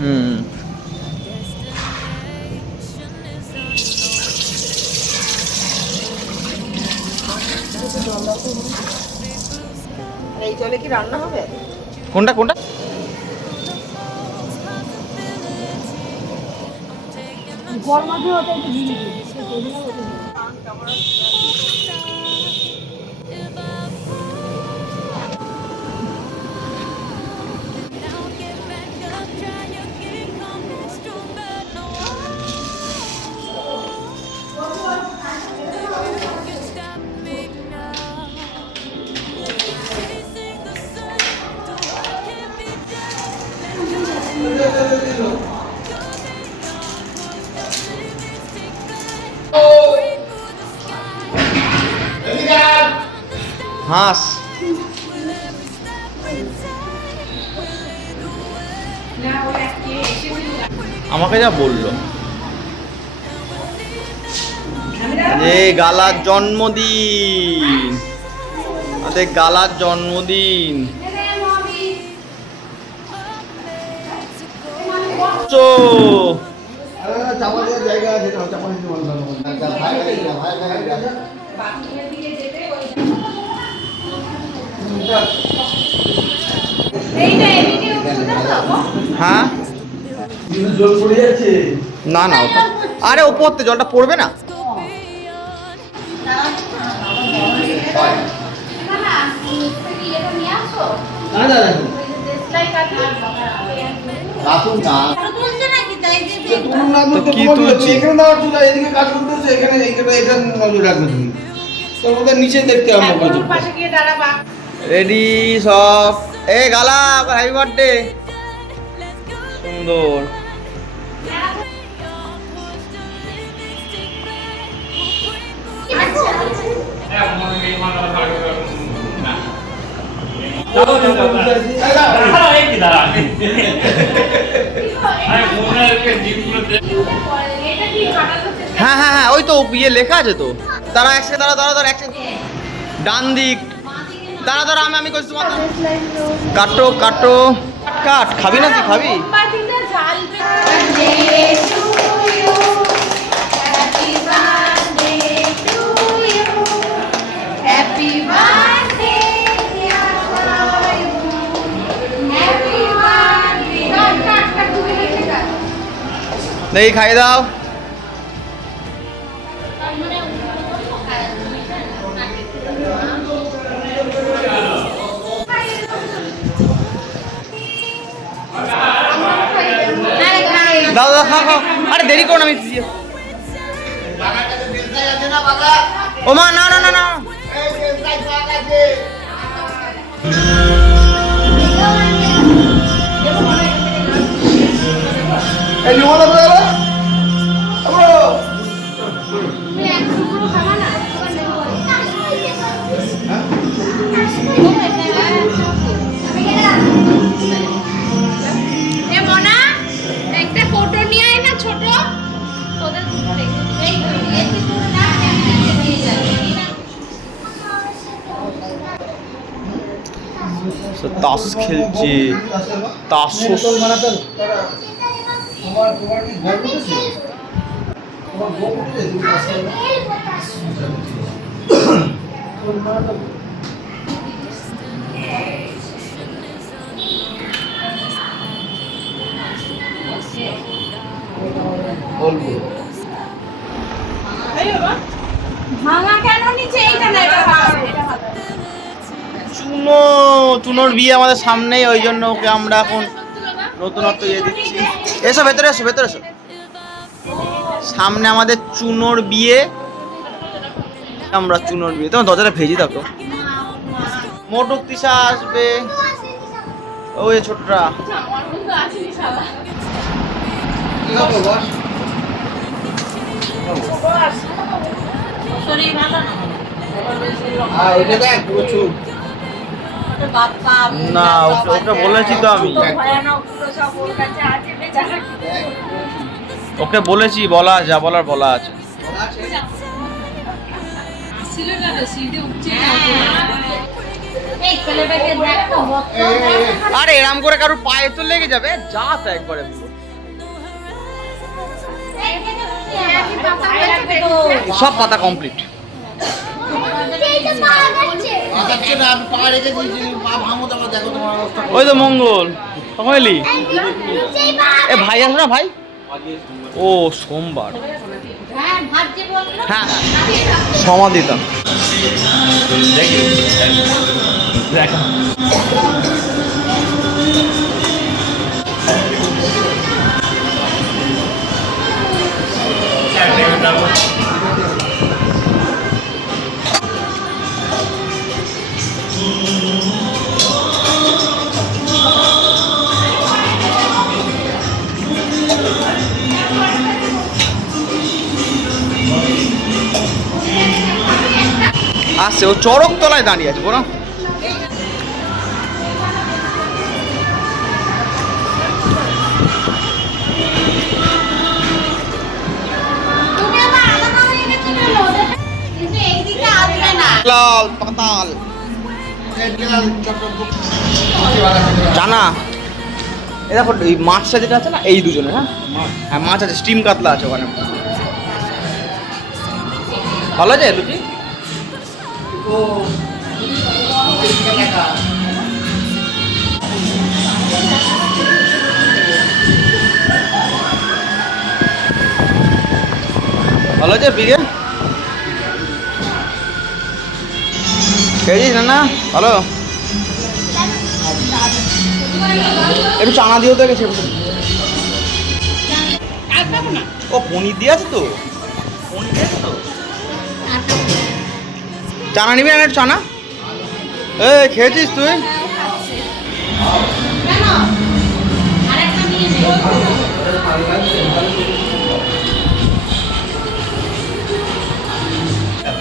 হুম। এই জলে কি রান্না হবে? কোনটা কোনটা? গরমাতে হতে একটু ভিজে দিই। হাঁস। আমাকে যা বললো যে গালার জন্মদিন, আমাদের গালার জন্মদিন। তো হ্যাঁ জল পড়ে যাচ্ছে। না না ওটা, আরে ওপরতে জলটা পড়বে না। নিচে দেখতে হবে। রেডি সব। এ গালা হ্যাপি বার্থডে। সুন্দর। হ্যাঁ হ্যাঁ হ্যাঁ, ওই তো ইয়ে লেখা আছে তো। তারা একসাথে, তারা ধরো ধরো একসাথে ডান দিক। তারা ধরো আমি আমি করছি তোমার। কাটো কাটো কাট। খাবি না? তুই খাবি? দেখি খাইয়ে দাও। দাও দাও, খাও খাও। আরে দেরি করো না, আমি ও মা না না না না। তাস খেলছে। তাস ভাঙা কেন নিচে? এইটা না, এটা চুনো, চুনোর বিয়ে আমাদের সামনেই, ওই জন্য ওকে আমরা এখন নতুনত্ব ইয়ে দিচ্ছি। এসো ভেতরে, এসো ভেতরে এসো। সামনে আমাদের চুনোর বিয়ে, আমরা চুনোর বিয়ে। তোমার দরজাটা ভেজি থাকো। মোটু তিশা আসবে, ওই ছোটটা। না ওকে বলেছি তো আমি, ওকে বলেছি, বলা যা বলার বলা আছে। এই ছেলেটাকে দেখো আরে এরম করে কারোর পায়ে তো লেগে যাবে, যা তা একবারে পুরো। সব পাতা কমপ্লিট। ওই তো মঙ্গল, কখন এলি? এ ভাই আসো না ভাই। ও সোমবার, হ্যাঁ সমাধিতা। আসছে, ও চড়ক তলায় দাঁড়িয়ে আছে বলো। লাল পাতাল জানা, এ দেখো এই মাছটা যেটা আছে না, এই দুজনে, হ্যাঁ হ্যাঁ মাছ আছে, স্টিম কাতলা আছে ওখানে। ভালো আছে লুচি। ভালো আছে বিঘে, খেয়েছিস না? ভালো, একটু চানা দিয়েও তো গেছে। ও পনির দিয়ে আছে তো, পনির দিয়ে আছে তো। চানা নিবি না একটু চানা? এ খেয়েছিস তুই?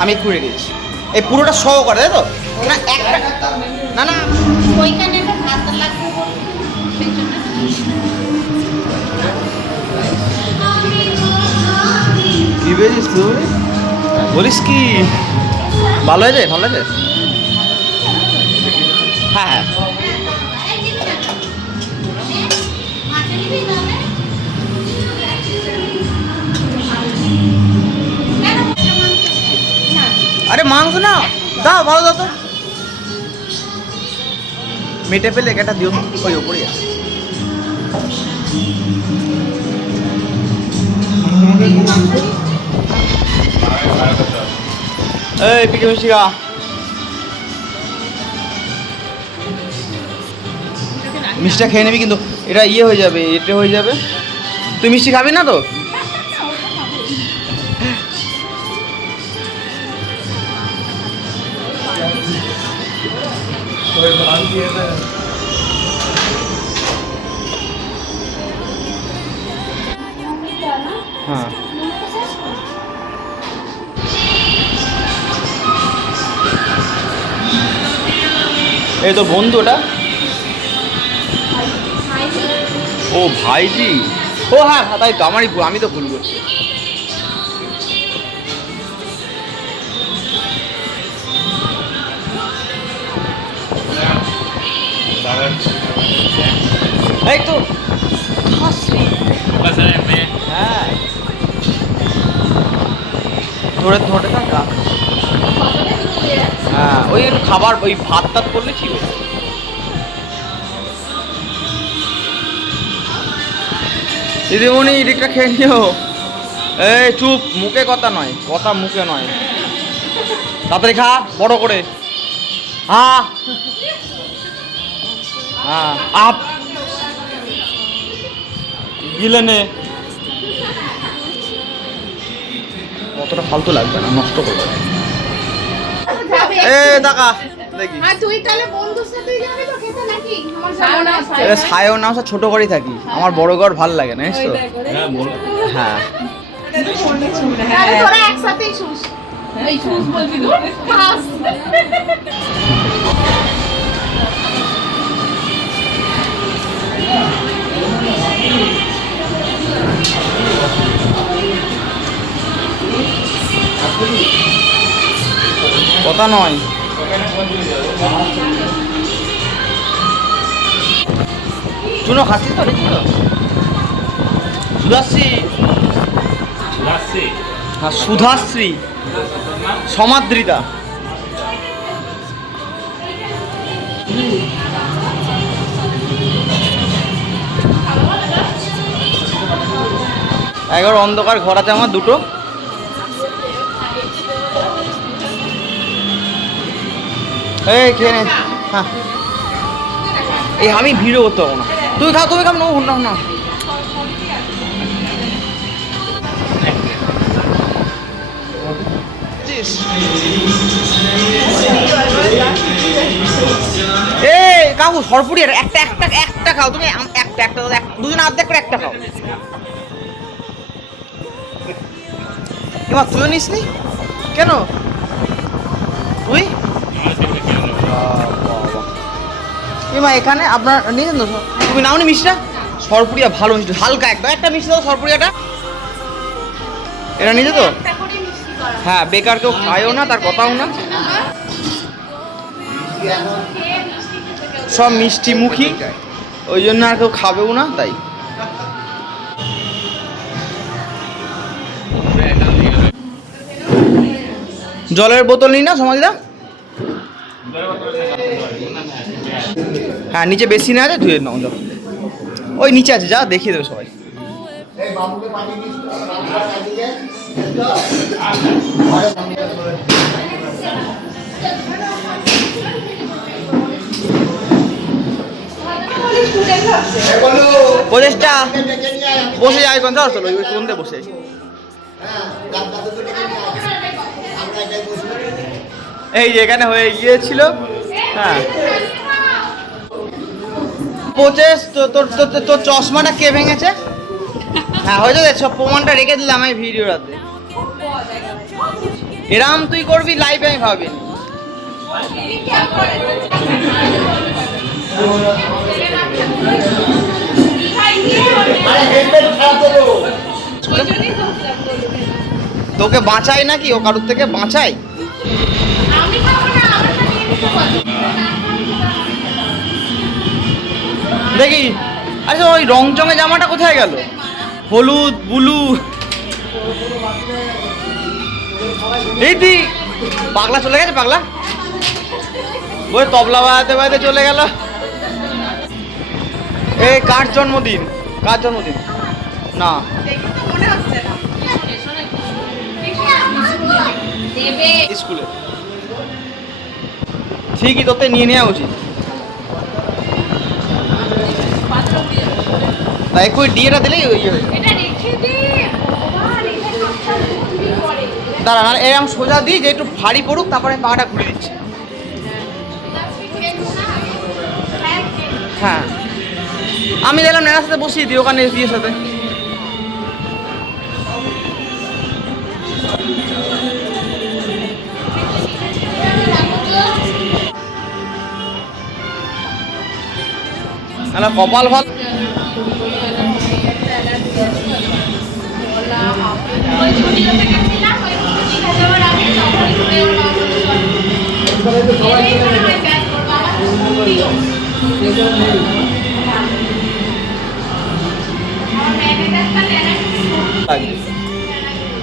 আমি একটু রেখে দিয়েছি। এই পুরোটা সহ করে তাই তো? না একটা, না না ওইখানে একটা ভাত লাগবে পেছনে। কি বেরিস তুই? বলিস কি? ভালো হয়েছে, ভালো হয়েছে। হ্যাঁ হ্যাঁ আরে মাংস না দাও, ভালো দাও তো। মেটে পেলে একটা দিও ওই ওপরে। এই পিকে মিষ্টি খা। মিষ্টিটা খেয়ে নিবি কিন্তু এটা ইয়ে হয়ে যাবে, এটা হয়ে যাবে। তুই মিষ্টি খাবি না তো? হ্যাঁ এই তো বন্ধু ওটা। ও ভাইজি, ও হ্যাঁ তাই তো, আমারই ভুল, আমি তো ভুল করছি। এই তো হ্যাঁ ধরে ধরে থাক। হ্যাঁ ওই খাবার ওই ভাত টাত করলে ঠিক হয়ে যাবে। দিদিমণি এদিকটা খেয়ে নিও। এই চুপ, মুখে কথা নয়, কথা মুখে নয়। তাড়াতাড়ি খা বড় করে। হ্যাঁ হ্যাঁ আপ গিলে নে। কতটা ফালতু লাগবে না, নষ্ট করবে। এ টাকা দেখি তুই তাহলে বন্ধুর সাথে যাবি তো খেতে নাকি? আমার সায়ও না ছোট করেই থাকি, আমার বড় ঘর ভাল লাগে না তো। হ্যাঁ তোরা একসাথেই শুস। এই শুস বলবি তো? পাস। কথা নয়। চুনো খাচ্ছিস তো দেখি তো সুধাশ্রী হ্যাঁ সুধাশ্রী সমাদৃতা একবার অন্ধকার ঘর আছে আমার দুটো এই খেয়ে নে হ্যাঁ এই আমি ভিড়ও করতে পারবো না তুমি খাও তুমি খাও না না এই কাকু সরপুরি একটা একটা একটা খাও তুমি একটা একটা দুজন অর্ধেক করে একটা খাও এবার তুইও নিস নি কেন তুই এমা এখানে আপনার নিয়েছেন তো তুমি নাও নি মিষ্টিটা সরপুরিয়া ভালো মিষ্টি হালকা একদম একটা মিষ্টি দাও সরপুরিয়াটা এটা নিয়েছে তো হ্যাঁ বেকার কেউ খায়ও না তার কথাও না সব মিষ্টি মুখী ওই জন্য আর কেউ খাবেও না তাই জলের বোতল নিই না সমাজদা হ্যাঁ নিচে বেশি না আছে ধুয়ে নাও যাও ওই নিচে আছে যা দেখিয়ে দেবে সবাই প্রচেষ্টা বসে যাই কোন চলো ওই কোনতে বসে এই এখানে হয়ে গিয়েছিল হ্যাঁ প্রচেষ তোর তোর চশমাটা কে ভেঙেছে হ্যাঁ হয়তো সব প্রমাণটা রেখে দিলাম আমি ভিডিওটাতে এরম তুই করবি লাইভে আমি ভাবি তোকে বাঁচাই নাকি ও কারোর থেকে বাঁচাই দেখি আচ্ছা ওই রং চঙে জামাটা কোথায় গেল হলুদ বুলু এই দি পাগলা চলে গেছে পাগলা ওই তবলা বাজাতে বাজাতে চলে গেল এই কার জন্মদিন না স্কুলে ঠিকই তোতে নিয়ে নেওয়া উচিত তাই কই ডিএটা দিলেই ওই দাঁড়া না এরকম সোজা দিই যে একটু ভারী পড়ুক তারপরে পাটা ঘুরে দিচ্ছি হ্যাঁ আমি দিলাম নেনার সাথে বসিয়ে দিই ওখানে দিয়ে সাথে কপাল ভাল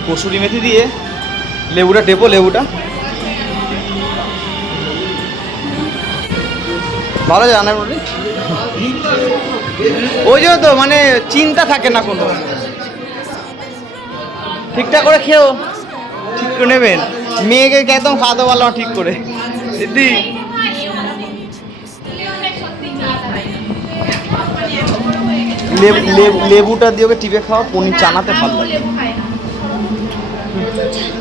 কসুরি মেথি দিয়ে লেবুটা টেপো লেবুটা ভালো জানা বলি ওই জন্য তো মানে চিন্তা থাকে না কোনো ঠিকঠাক করে খেও ঠিক করে নেবেন মেয়েকে একদম খাওয়াতে পারলাম ঠিক করে দিদি লেবুটা দিয়ে ওকে টিপে খাওয়া পনির চানাতে ভালো লাগে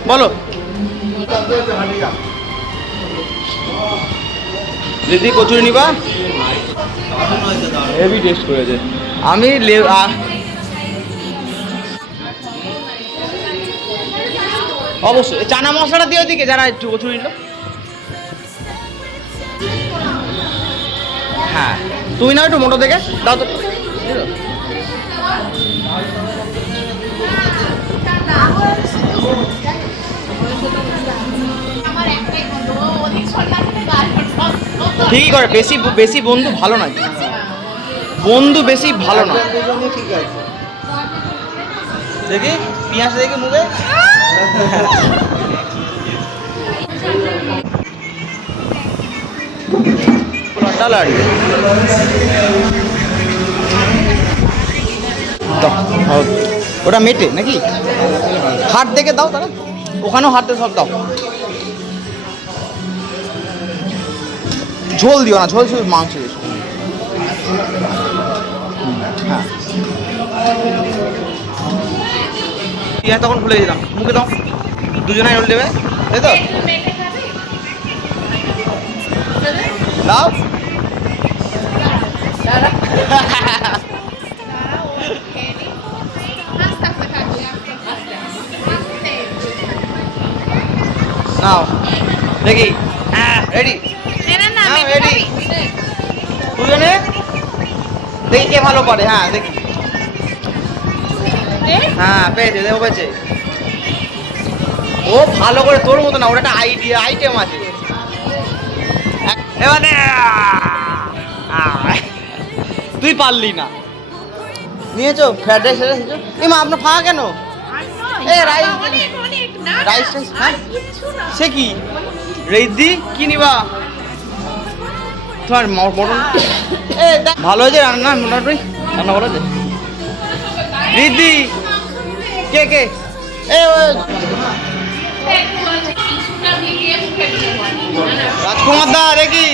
বলো দিদি কচুরি নিবা হেভি টেস্ট করেছে আমি অবশ্যই চানা মশলাটা দিয়ে দিকে যারা একটু কচুরি নিল হ্যাঁ তুই না একটু মোটো দেখে দাও তো আমার একটাই বন্ধু ওদিক সরকার ঠিকই করে, বেশি বেশি বন্ধু ভালো নয়, বন্ধু বেশি ভালো না। দুজনে ঠিক আছে। দেখি পিঁয়াজ দেখি মুখে। ডাল আর দাও। ওটা মেটে নাকি? হাট দেখে দাও তারা, ওখানেও হাটতে সব দাও। ঝোল দিও না, ঝোল শুধু মাংস দিও। হ্যাঁ পিঁয়াজ তখন খুলে দিলাম, মুখে দাও, দুজনাই রোল দেবে তাই তো? দাও। নাও দেখি, হ্যাঁ রেডি, রেডি দুজনে দেখি কে ভালো পারে। হ্যাঁ দেখি, হ্যাঁ পেয়েছে, দেখো পেয়েছে। ও ভালো করে, তোর মতো না, ওটা একটা আইডিয়া আইটেম আছে। এবারে তুই পারলি না, নিয়েছো ফ্রাইড রাইস। এই মা আপনার ফাঁকা কেন? এ রাইস, রাইস রাইস, হ্যাঁ সে কি রেডি কি নিবা? তোমার মটন ভালো হয়েছে রান্না, মোটামুটি রান্না ভালো হয়েছে। রিদ্ধি কে কে? এ রাজকুমার দা দেখি,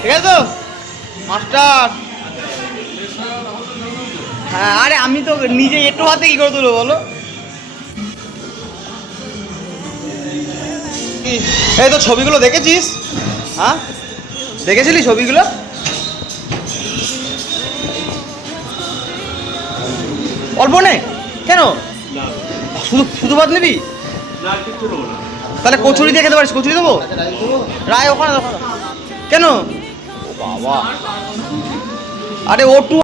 ঠিক আছে তো মাস্টার? হ্যাঁ আরে আমি তো নিজে একটু হাতে কি করে তুলো বলো? এই তো ছবিগুলো দেখেছিস? হ্যাঁ দেখেছিলি ছবিগুলো? অল্প নেই কেন? শুধু শুধু ভাত নিবি? তাহলে কচুরি দিয়ে খেতে পারিস, কচুরি দেবো? রায় ওখানে কেন? ও বাবা, আরে ও টু